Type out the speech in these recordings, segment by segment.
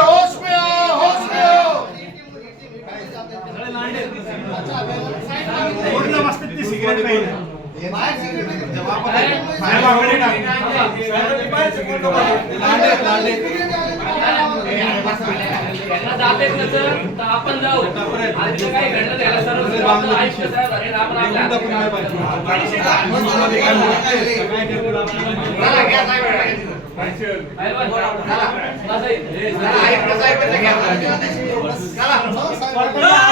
होश में आओ होश में आओ यांना जातेच नसेल तर आपण जाऊ. आणि तिथं काही घडलं त्याला सर्व सर्व आपलं आयुष्य साहेब आणि आपण छत्रपती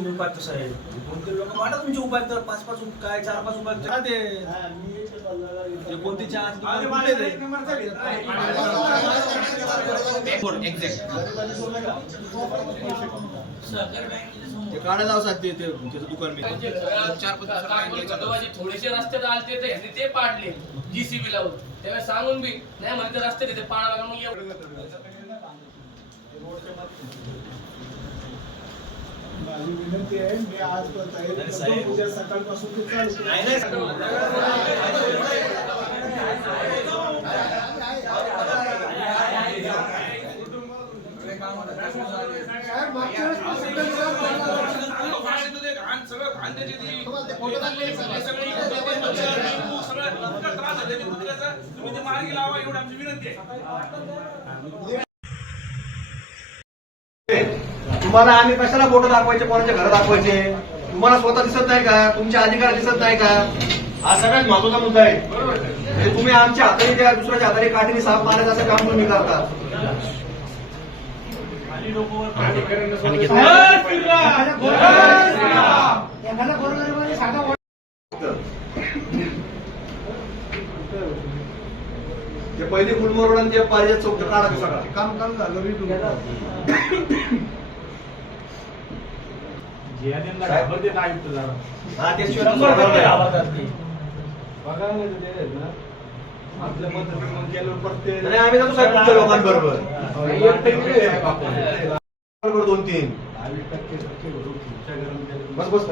तुम्ही उपायुक्त साहेब. तीन लोक वाटा तुमचे उपायुक्त. पाच पाच उप- काय चार पाच उपायुक्त. का ते ते कोणते चहा कुठले ते? ते काढायला लावसात ते ते त्याचं दुकान मी थोडेसे रस्ते आलते तर ह्यांनी ते पाडले जीसीबी लावून. त्यावेळेस सांगून बी नाही म्हणते रस्ते तिथे पाडा लागला मग एवढं माझी विनंती आहे मी आज तयारी. उद्या सकाळपासून ते चालू. नाही नाही साहेब, मागच्या वेळेस पण सिग्नल तुम्हाला आम्ही कशाला बोट दाखवायचे कोणाच्या घर दाखवायचे? तुम्हाला स्वतः दिसत नाही का? तुमचे अधिकार दिसत नाही का? हा सगळ्यात महत्त्वाचा मुद्दा आहे. म्हणजे तुम्ही आमच्या हाताने त्या दुसऱ्याच्या हाताने काठीने साफ मारायचं असं काम तुम्ही करता. ते पहिले गुलमोरड आणि ते पाहिजे चौक काढा सगळा. काम काम झालं मी तुम्हाला हा ते शंभर टक्के घाबरतात ते. नाही आम्ही जातो साहेब तुमच्या लोकांबरोबर. बरोबर दोन तीन. बस बस